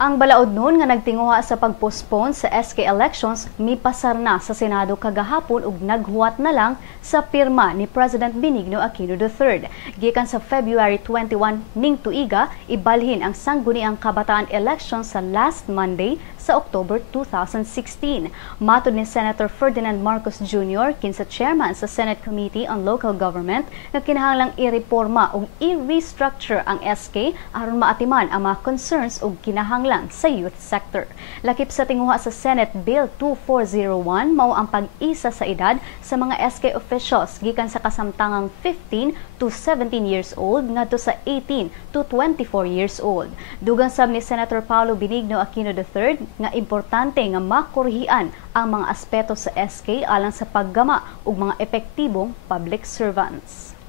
Ang balaod nun nga nagtinguha sa pagpospone sa SK elections mipasar na sa Senado kagahapon ug naghuwat na lang sa pirma ni President Benigno Aquino III. Gikan sa February 21 ning tuiga, ibalhin ang sangguniang kabataan election sa last Monday sa October 2016. Matod ni Senator Ferdinand Marcos Jr., kinsa chairman sa Senate Committee on Local Government, nga kinahanglang i-reforma ug i-restructure ang SK aron maatiman ang mga concerns ug kinahanglan sa youth sector. Lakip sa tinguha sa Senate Bill 2401 mao ang pag-isa sa edad sa mga SK officials gikan sa kasamtangang 15 to 17 years old ngadto sa 18 to 24 years old. Dugang sab ni Senator Paulo Benigno Aquino III nga importante nga makorhian ang mga aspeto sa SK alang sa paggama ug mga epektibong public servants.